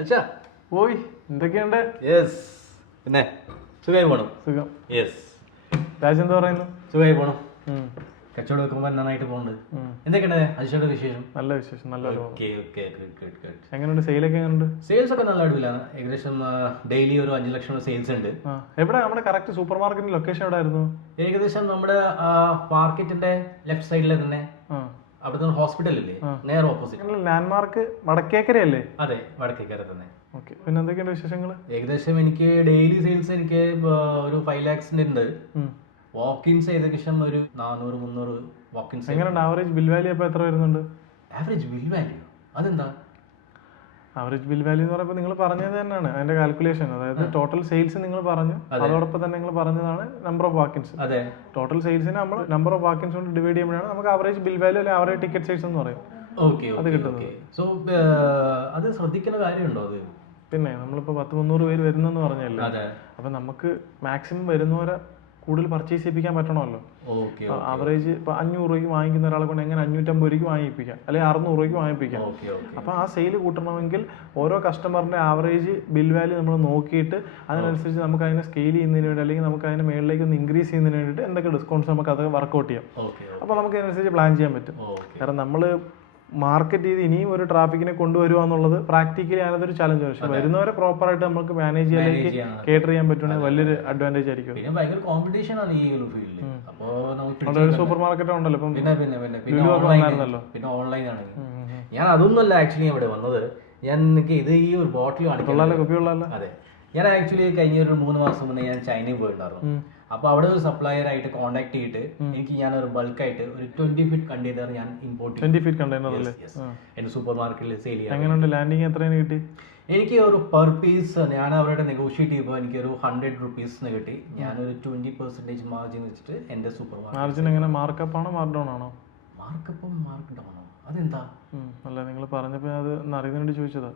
അച്ഛാ പോയി എന്തൊക്കെയുണ്ട്? യെസ് പിന്നെ സുഖമായി പോണം. സുഖം. യെസ് രാജ് എന്താ പറയുന്നു? സുഖമായി പോണം. കച്ചവടം വെക്കുമ്പോൾ നന്നായിട്ട് പോകുന്നുണ്ട്. എന്തൊക്കെയുണ്ട് അജിഷയുടെ വിശേഷം? നല്ല വിശേഷം. നല്ല ഓക്കെ ഓക്കെ ഗുഡ് ഗുഡ്. എങ്ങനെയുണ്ട്? സെയിലൊക്കെ എങ്ങനെയുണ്ട്? സെയിൽസ് ഒക്കെ നല്ല അടിപൊളിയാണ്. ഏകദേശം ഡെയിലി ഒരു 5 ലക്ഷം സെയിൽസ് ഉണ്ട്. എവിടെ നമ്മുടെ കറക്റ്റ് സൂപ്പർ മാർക്കറ്റിന്റെ ലൊക്കേഷൻ എവിടെ ആയിരുന്നു? ഏകദേശം നമ്മുടെ മാർക്കറ്റിന്റെ ലെഫ്റ്റ് സൈഡിലെ തന്നെ അവിടുത്തെ ഹോസ്പിറ്റൽ ഇല്ലേ, നേരെ ഓപ്പോസിറ്റ്. Land mark വടക്കേക്കരയല്ലേ? അതെ, വടക്കേക്കര തന്നെ. ഓക്കെ. പിന്നെ എന്തൊക്കെയുണ്ട് വിശേഷങ്ങൾ? ഏകദേശം എനിക്ക് ഡെയിലി സെയിൽസ് എനിക്ക് ഒരു 5 lakhs ഉണ്ട്. വാക്കിൻസ് ഏകദേശം ഒരു 400-300 വാക്കിൻസ്. എങ്ങനെയുണ്ട് ആവറേജ് ബിൽ വാല്യൂ? അപ്പോൾ എത്ര വരുന്നുണ്ട് ആവറേജ് ബിൽ വാല്യൂ? അതെന്താ ആവറേജ് ബിൽ വാല്യൂ എന്ന് പറയുമ്പോൾ നിങ്ങൾ പറഞ്ഞത് തന്നെയാണ് അതിന്റെ കാൽക്കുലേഷൻ. അതായത് ടോട്ടൽ സെയിൽസ് നിങ്ങൾ പറഞ്ഞു, അതോടൊപ്പം തന്നെ നിങ്ങൾ പറഞ്ഞതാണ് നമ്പർ ഓഫ് വാക്കിൻസ്. അതെ, ടോട്ടൽ സെയിൽസിന് നമ്മൾ നമ്പർ ഓഫ് വാക്കിൻസ് കൊണ്ട് ഡിവൈഡ് ചെയ്യുമ്പോഴാണ് നമുക്ക് ആവറേജ് ബിൽ വാല്യൂ അല്ലെങ്കിൽ ആവറേജ് ടിക്കറ്റ് സൈസ് എന്ന് പറയും. അത് കിട്ടുന്നത്. സോ അത് ശ്രദ്ധിക്കുന്ന കാര്യമുണ്ടോ? അത് പിന്നെ നമ്മളിപ്പോൾ 100-300 പേര് വരുന്നെന്ന് പറഞ്ഞല്ലേ, അപ്പൊ നമുക്ക് മാക്സിമം വരുന്നവരെ കൂടുതൽ പർച്ചേസ് ചെയ്യിപ്പിക്കാൻ പറ്റണമല്ലോ. ആവറേജ് ഇപ്പൊ 500 രൂപയ്ക്ക് വാങ്ങിക്കുന്ന ഒരാളെ കൊണ്ട് എങ്ങനെ 550 രൂപയ്ക്ക് വാങ്ങിപ്പിക്കാം, അല്ലെങ്കിൽ 600 രൂപയ്ക്ക് വാങ്ങിപ്പിക്കാം. അപ്പൊ ആ സെയിൽ കൂട്ടണമെങ്കിൽ ഓരോ കസ്റ്റമറിന്റെ ആവറേജ് ബിൽ വാല്യൂ നമ്മൾ നോക്കിയിട്ട് അതിനനുസരിച്ച് നമുക്ക് അതിനെ സ്കെയിൽ ചെയ്യുന്നതിന് വേണ്ടി, അല്ലെങ്കിൽ നമുക്ക് അതിന്റെ മേളിലേക്ക് ഒന്ന് ഇൻക്രീസ് ചെയ്യുന്നതിന് വേണ്ടിയിട്ട് എന്തൊക്കെ ഡിസ്കൗണ്ട്സ് നമുക്ക് അത് വർക്ക്ഔട്ട് ചെയ്യാം. അപ്പൊ നമുക്ക് അതിനനുസരിച്ച് പ്ലാൻ ചെയ്യാൻ പറ്റും. കാരണം നമ്മൾ മാർക്കറ്റ് ചെയ്ത് ഇനിയും ഒരു ട്രാഫിക്കിനെ കൊണ്ടുവരിക എന്നുള്ളത് പ്രാക്ടിക്കലി അതിനകത്തൊരു ചാലഞ്ച്. പക്ഷെ വരുന്നവരെ പ്രോപ്പറായിട്ട് നമുക്ക് മാനേജ് ചെയ്യാലേക്ക് കേറ്റർ ചെയ്യാൻ പറ്റുവാണെങ്കിൽ വലിയൊരു അഡ്വാൻറ്റേജ് ആയിരിക്കും. സൂപ്പർ മാർക്കറ്റ് ഉണ്ടല്ലോ ഇപ്പം, പിന്നെ ഓൺലൈൻ ആണ്. ഞാൻ അതൊന്നുമല്ല ആക്ച്വലി ഇവിടെ വന്നത്. ഞാൻ ഇത് ഈ ഒരു ബോട്ടിൽ കാണിക്കുള്ള. അതെ, ഞാൻ ആക്ച്വലി കഴിഞ്ഞ ഒരു 3 മാസം മുന്നേ ഞാൻ ചൈനയിൽ പോയിട്ടുണ്ടായിരുന്നു. അപ്പൊ അവിടെ ഒരു സപ്ലയർ ആയിട്ട് കോൺടാക്ട് ചെയ്തിട്ട് എനിക്ക് ഞാൻ ഒരു ബൾക്കായിട്ട് ഒരു 20 feet കണ്ടെയ്നർ ഞാൻ ഇമ്പോർട്ട് 20 feet കണ്ടെയ്നർ എന്റെ സൂപ്പർ മാർക്കറ്റിൽ സെയിൽ ചെയ്യാം. എങ്ങനെയുണ്ട് ലാൻഡിങ്? എത്രയാണ് കിട്ടി? എനിക്ക് ഒരു പെർ പീസ് ഞാൻ അവരുടെ നെഗോഷിയേറ്റ് ചെയ്യുമ്പോൾ എനിക്ക് ഒരു 100 rupees കിട്ടി. ഞാനൊരു 20% മാർജിൻ വെച്ചിട്ട് എന്റെ സൂപ്പർ മാർജിൻ എങ്ങനെ? മാർക്കപ്പ് ആണോ മാർക്ക് ഡൗൺ ആണോ? മാർക്കപ്പും മാർക്ക് ഡൗൺ ആണോ? അതെന്താ? അല്ല, നിങ്ങൾ പറഞ്ഞപ്പോ അത് അറിയുന്നതിന് വേണ്ടി ചോദിച്ചതാ.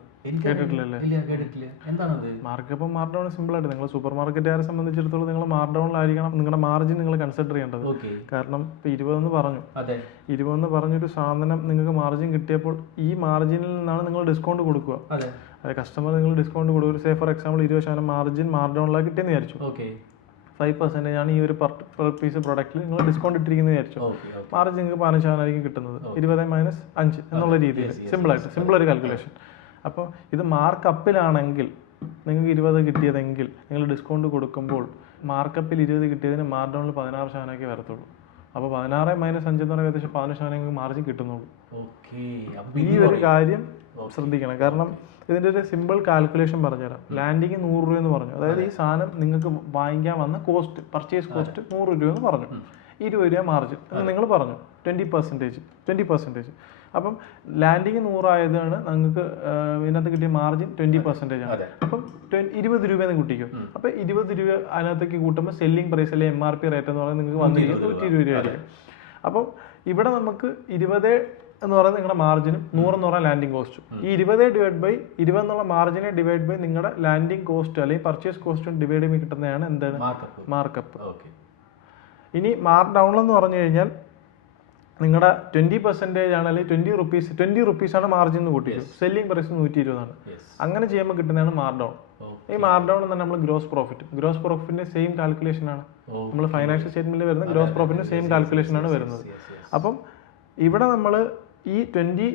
കേട്ടിട്ടില്ലല്ലേ? കേട്ടിട്ടില്ല. എന്താണത് മാർക്കപ്പും മാർക്ക് ഡൗൺ? സിമ്പിൾ ആയിട്ട് നിങ്ങൾ സൂപ്പർ മാർക്കറ്റുകാരെ സംബന്ധിച്ചിടത്തോളം നിങ്ങൾ മാർക്ക് ഡൗണിലായിരിക്കണം നിങ്ങളുടെ മാർജിൻ നിങ്ങൾ കൺസിഡർ ചെയ്യേണ്ടത്. കാരണം ഇപ്പൊ 20 എന്ന് പറഞ്ഞു, 20 എന്ന് പറഞ്ഞൊരു സാധനം നിങ്ങൾക്ക് മാർജിൻ കിട്ടിയപ്പോൾ ഈ മാർജിനിൽ നിന്നാണ് നിങ്ങൾ ഡിസ്കൗണ്ട് കൊടുക്കുക. അതെ, കസ്റ്റമർ നിങ്ങൾ ഡിസ്കൗണ്ട് കൊടുക്കുക. Say for example 20% margin mark ഡൗണിലാണ് കിട്ടിയെന്ന് വിചാരിച്ചു. 5% ആണ് ഈ ഒരു പെർ പീസ് പ്രൊഡക്റ്റിൽ നിങ്ങൾ ഡിസ്കൗണ്ട് ഇട്ടിരിക്കുന്നത് വിചാരിച്ചു. മാർജിൻ നിങ്ങൾക്ക് 15% ആയിരിക്കും കിട്ടുന്നത്. 20 - 5 എന്നുള്ള രീതിയിൽ സിമ്പിൾ ഒരു കാൽക്കുലേഷൻ. അപ്പോൾ ഇത് മാർക്ക് അപ്പിലാണെങ്കിൽ നിങ്ങൾക്ക് 20 കിട്ടിയതെങ്കിൽ നിങ്ങൾ ഡിസ്കൗണ്ട് കൊടുക്കുമ്പോൾ മാർക്കപ്പിൽ 20 കിട്ടിയതിന് മാർക്ക് ഡൗണിൽ 16% വരത്തുള്ളൂ. അപ്പോൾ 16 - 5 എന്ന് പറയുമ്പോൾ ഏകദേശം 15% മാർജിൻ കിട്ടുന്നുള്ളൂ. ഈ ഒരു കാര്യം ശ്രദ്ധിക്കണം. കാരണം ഇതിൻ്റെ ഒരു സിമ്പിൾ കാൽക്കുലേഷൻ പറഞ്ഞുതരാം. ലാൻഡിങ് 100 രൂപ എന്ന് പറഞ്ഞു. അതായത് ഈ സാധനം നിങ്ങൾക്ക് വാങ്ങിക്കാൻ വന്ന കോസ്റ്റ്, പർച്ചേസ് കോസ്റ്റ് 100 രൂപ എന്ന് പറഞ്ഞു. 20 രൂപ മാർജിൻ എന്ന് നിങ്ങൾ പറഞ്ഞു. 20%. അപ്പം ലാൻഡിങ് 100 ആയതാണ് നിങ്ങൾക്ക് ഇതിനകത്ത് കിട്ടിയ മാർജിൻ 20% ആണ്. അപ്പം 20 രൂപയെന്ന് കൂട്ടിക്കും. അപ്പം 20 രൂപ അതിനകത്തേക്ക് കൂട്ടുമ്പോൾ സെല്ലിംഗ് പ്രൈസ് അല്ലെങ്കിൽ MRP റേറ്റ് എന്ന് പറയുന്നത് നിങ്ങൾക്ക് വന്നിരിക്കുന്നത് 120 രൂപയായിരിക്കും. അപ്പം ഇവിടെ നമുക്ക് 20 എന്ന് പറയുന്നത് നിങ്ങളുടെ മാർജിനും 100 എന്ന് പറയുന്ന ലാൻഡിങ് കോസ്റ്റും. ഈ 20 എന്നുള്ള മാർജിനെ ഡിവൈഡ് ബൈ നിങ്ങളുടെ ലാൻഡിങ് കോസ്റ്റ് അല്ലെങ്കിൽ പർച്ചേസ് കോസ്റ്റും ഡിവൈഡ് ചെയ്യുമ്പോൾ കിട്ടുന്നതാണ് എന്താണ്? മാർക്കപ്പ്. ഇനി മാർക്ക് ഡൗൺ എന്ന് പറഞ്ഞു കഴിഞ്ഞാൽ നിങ്ങളുടെ 20% ആണ്, അല്ലെങ്കിൽ 20 റുപ്പീസാണ് മാർജിൻ എന്ന് കൂട്ടിക്കും. സെല്ലിംഗ് പ്രൈസ് 120 ആണ്. അങ്ങനെ ചെയ്യുമ്പോൾ കിട്ടുന്നതാണ് മാർക്ക് ഡൗൺ. ഈ മാർക്ക് ഡൗൺ തന്നെ നമ്മൾ ഗ്രോസ് പ്രോഫിറ്റിന്റെ സെയിം കാൽക്കുലേഷൻ ആണ്. നമ്മൾ ഫൈനാൻഷ്യൽ സ്റ്റേറ്റ്മെന്റിൽ വരുന്ന ഗ്രോസ് പ്രോഫിറ്റിന്റെ സെയിം കാൽക്കുലേഷൻ ആണ് വരുന്നത്. അപ്പം ഇവിടെ നമ്മൾ ഈ 20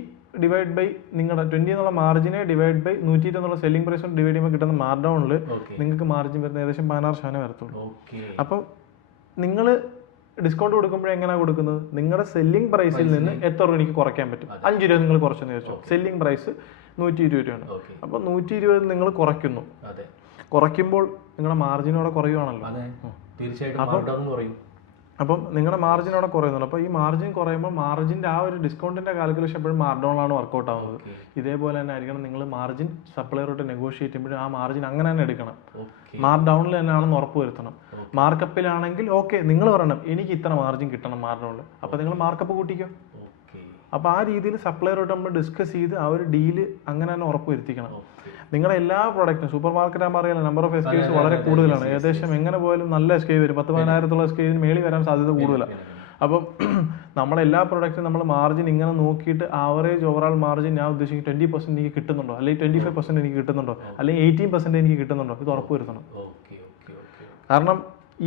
ഡിവൈഡ് ബൈ നിങ്ങളുടെ 20 എന്നുള്ള മാർജിനെ ഡിവൈഡ് ബൈ 120 എന്നുള്ള സെല്ലിംഗ് പ്രൈസ് ഡിവൈഡ് ചെയ്യുമ്പോൾ കിട്ടുന്ന മാർക്ക് ഡൗണിൽ നിങ്ങൾക്ക് മാർജിൻ വരുന്ന ഏകദേശം 16% വരത്തുള്ളൂ. അപ്പം നിങ്ങൾ ഡിസ്കൗണ്ട് കൊടുക്കുമ്പോൾ എങ്ങനെയാണ് കൊടുക്കുന്നത്? നിങ്ങളുടെ സെല്ലിംഗ് പ്രൈസിൽ നിന്ന് എത്ര രൂപ എനിക്ക് കുറയ്ക്കാൻ പറ്റും? 5 രൂപ നിങ്ങൾ കുറച്ചെന്ന് ചോദിച്ചു. സെല്ലിംഗ് പ്രൈസ് 120 രൂപയാണ്. അപ്പോൾ 120 നിങ്ങൾ കുറയ്ക്കുമ്പോൾ നിങ്ങളുടെ മാർജിനോടെ കുറയുവാണല്ലോ. അപ്പം നിങ്ങളുടെ മാർജിൻ അവിടെ കുറയുന്നുണ്ട്. അപ്പോൾ ഈ മാർജിൻ കുറയുമ്പോൾ മാർജിൻ്റെ ആ ഒരു ഡിസ്കൗണ്ടിൻ്റെ കാൽക്കുലേഷൻ എപ്പോഴും മാർക്ക് ഡൗണിലാണ് വർക്കൗട്ട് ആവുന്നത്. ഇതേപോലെ തന്നെ ആയിരിക്കണം നിങ്ങൾ മാർജിൻ സപ്ലയറോട്ട് നെഗോഷിയേറ്റ് ചെയ്യുമ്പോഴും ആ മാർജിൻ അങ്ങനെ തന്നെ എടുക്കണം. മാർക്ക് ഡൗണിൽ തന്നെയാണെന്ന് ഉറപ്പ് വരുത്തണം. മാർക്കപ്പിലാണെങ്കിൽ ഓക്കെ, നിങ്ങൾ പറയണം എനിക്ക് ഇത്ര മാർജിൻ കിട്ടണം മാർക്ക് ഡൗണിൽ. അപ്പോൾ നിങ്ങൾ മാർക്കപ്പ് കൂട്ടിക്കോ. അപ്പോൾ ആ രീതിയിൽ സപ്ലയറോട്ട് നമ്മൾ ഡിസ്കസ് ചെയ്ത് ആ ഒരു ഡീല് അങ്ങനെ തന്നെ ഉറപ്പ് വരുത്തിക്കണം. നിങ്ങളുടെ എല്ലാ പ്രോഡക്റ്റും സൂപ്പർ മാർക്കറ്റ് ആകുമ്പോൾ അറിയാലോ, നമ്പർ ഓഫ് SKUs വളരെ കൂടുതലാണ്. ഏകദേശം എങ്ങനെ പോയാലും നല്ല SKU വരും. 10,000-15,000 SKUവിന് മേളിൽ വരാൻ സാധ്യത കൂടുതലാണ്. അപ്പം നമ്മളെല്ലാ പ്രൊഡക്റ്റും നമ്മൾ മാർജിൻ ഇങ്ങനെ നോക്കിയിട്ട് ആവറേജ് ഓവറാൾ മാർജിൻ ഞാൻ ഉദ്ദേശിക്കും 20% എനിക്ക് കിട്ടുന്നുണ്ടോ, അല്ലെങ്കിൽ 25% എനിക്ക് കിട്ടുന്നുണ്ടോ, അല്ലെങ്കിൽ 18% എനിക്ക് കിട്ടുന്നുണ്ടോ, ഇത് ഉറപ്പ് വരുത്തണം. കാരണം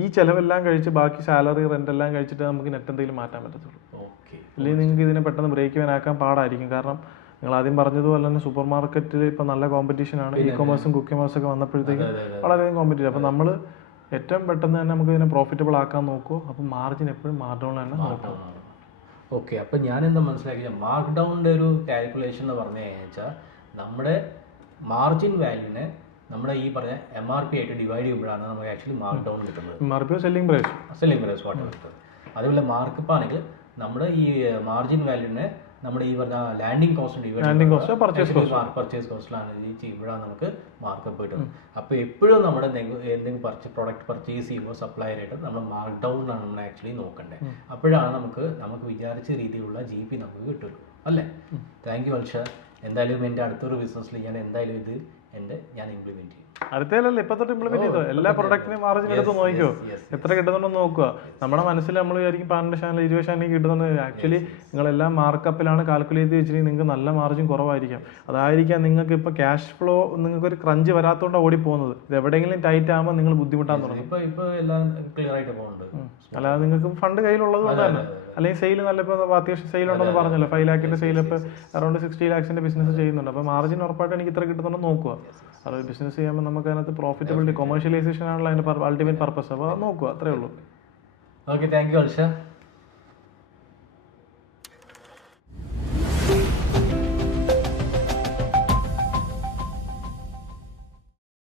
ഈ ചിലവെല്ലാം കഴിച്ച് ബാക്കി സാലറി റെന്റ് എല്ലാം കഴിച്ചിട്ട് നമുക്ക് നെറ്റ് എന്തെങ്കിലും മാറ്റാൻ പറ്റത്തുള്ളൂ. അല്ലെങ്കിൽ നിങ്ങൾക്ക് ഇതിനെ പെട്ടെന്ന് ബ്രേക്ക് ഇവൻ ആക്കാൻ പാടായിരിക്കും. കാരണം നിങ്ങൾ ആദ്യം പറഞ്ഞതുപോലെ തന്നെ സൂപ്പർ മാർക്കറ്റിൽ ഇപ്പം നല്ല കോമ്പറ്റീഷനാണ്. ഇ കൊമേഴ്സും കുക്ക് കൊമേഴ്സും ഒക്കെ വന്നപ്പോഴത്തേക്കും വളരെയധികം കോമ്പറ്റീഷൻ. അപ്പം നമ്മൾ ഏറ്റവും പെട്ടെന്ന് തന്നെ നമുക്ക് ഇതിനെ പ്രോഫിറ്റബിൾ ആക്കാൻ നോക്കുമോ. അപ്പം മാർജിൻ എപ്പോഴും മാർക്ക്ഡൗൺ തന്നെ നോക്കും. ഓക്കെ, അപ്പം ഞാൻ എന്താ മനസ്സിലാക്കിയ മാർക്ക് ഡൗണിൻ്റെ ഒരു കാൽക്കുലേഷൻ എന്ന് പറഞ്ഞു കഴിഞ്ഞാൽ നമ്മുടെ മാർജിൻ വാല്യൂവിനെ നമ്മുടെ ഈ പറഞ്ഞ MRP ആയിട്ട് ഡിവൈഡ് ചെയ്യുമ്പോഴാണ് നമുക്ക് ആക്ച്വലി മാർക്ക് ഡൗൺ കിട്ടുന്നത്. MRP സെല്ലിംഗ് പ്രൈസ് വാട്ട് കിട്ടുന്നത്. അതുപോലെ മാർക്കപ്പ് ആണെങ്കിൽ നമ്മുടെ ഈ മാർജിൻ വാല്യൂവിനെ നമ്മുടെ ഈ പറഞ്ഞ ലാൻഡിങ് കോസ്റ്റ് പർച്ചേസ് കോസ്റ്റിലാണ് ഇവിടെയാണ് നമുക്ക് മാർക്കപ്പ് കിട്ടുന്നത്. അപ്പോൾ എപ്പോഴും നമ്മുടെ എന്തെങ്കിലും പ്രൊഡക്റ്റ് പർച്ചേസ് ചെയ്യുമ്പോൾ സപ്ലയറായിട്ട് നമ്മൾ മാർക്ക് ഡൗൺ ആണ് നമ്മൾ ആക്ച്വലി നോക്കേണ്ടത്. അപ്പോഴാണ് നമുക്ക് വിചാരിച്ച രീതിയിലുള്ള GP നമുക്ക് കിട്ടുള്ളൂ അല്ലേ. താങ്ക് യു വത്സ. എന്തായാലും എൻ്റെ അടുത്തൊരു ബിസിനസ്സിൽ ഞാൻ എന്തായാലും ഞാൻ ഇംപ്ലിമെന്റ് ചെയ്യും. അടുത്തല്ലേ ഇപ്പൊ തൊട്ട് ഇംപ്ലിമെന്റ് ചെയ്തോ. എല്ലാ പ്രൊഡക്റ്റിനും മാർജിൻ എടുത്ത് നോക്കിയോ, എത്ര കിട്ടുന്നുണ്ടോ നോക്കുക. നമ്മുടെ മനസ്സിൽ നമ്മൾ വിചാരിക്കും 12 ശതമാനം 20 ശതമാനം കിട്ടുന്നുണ്ട്. ആക്ച്വലി നിങ്ങളെല്ലാം മാർക്കപ്പിലാണ് കാൽക്കുലേറ്റ് ചെയ്ത് വെച്ചിട്ടുണ്ടെങ്കിൽ നിങ്ങൾക്ക് നല്ല മാർജിൻ കുറവായിരിക്കാം. അതായിരിക്കാം നിങ്ങൾക്ക് ഇപ്പൊ ക്യാഷ് ഫ്ലോ നിങ്ങൾക്ക് ഒരു ക്രഞ്ച് വരാത്തോണ്ട് ഓടി പോകുന്നത്. ഇത് എവിടെയെങ്കിലും ടൈറ്റ് ആകുമ്പോൾ നിങ്ങൾ ബുദ്ധിമുട്ടാൻ തുടങ്ങും. അല്ലാതെ നിങ്ങൾക്ക് ഫണ്ട് കയ്യിലുള്ളത് കൊണ്ടാണ്. അല്ലെങ്കിൽ സെയിൽ നല്ല ഇപ്പോൾ അത്യാവശ്യം സെയിൽ ഉണ്ടെന്ന് പറഞ്ഞല്ലോ. 5 ലാഖിന്റെ സെയിൽ ഇപ്പോൾ അറൗണ്ട് 60 ലാക്സിന്റെ ബിസിനസ് ചെയ്യുന്നുണ്ട്. അപ്പോൾ മാർജിൻ ഉറപ്പായിട്ട് എനിക്ക് ഇത്ര കിട്ടുന്നുണ്ടോ നോക്കുക. അത് ബിസിനസ് ചെയ്യുമ്പോൾ നമുക്ക് അതിനകത്ത് പ്രോഫിറ്റബിലിറ്റി കൊമേഴ്ഷ്യലൈസേഷൻ ആണല്ലോ അതിന്റെ അൾട്ടിമേറ്റ് പർപ്പസ്. അപ്പോൾ നോക്കുക, അത്രേ ഉള്ളൂ. Okay, thank you Valsa.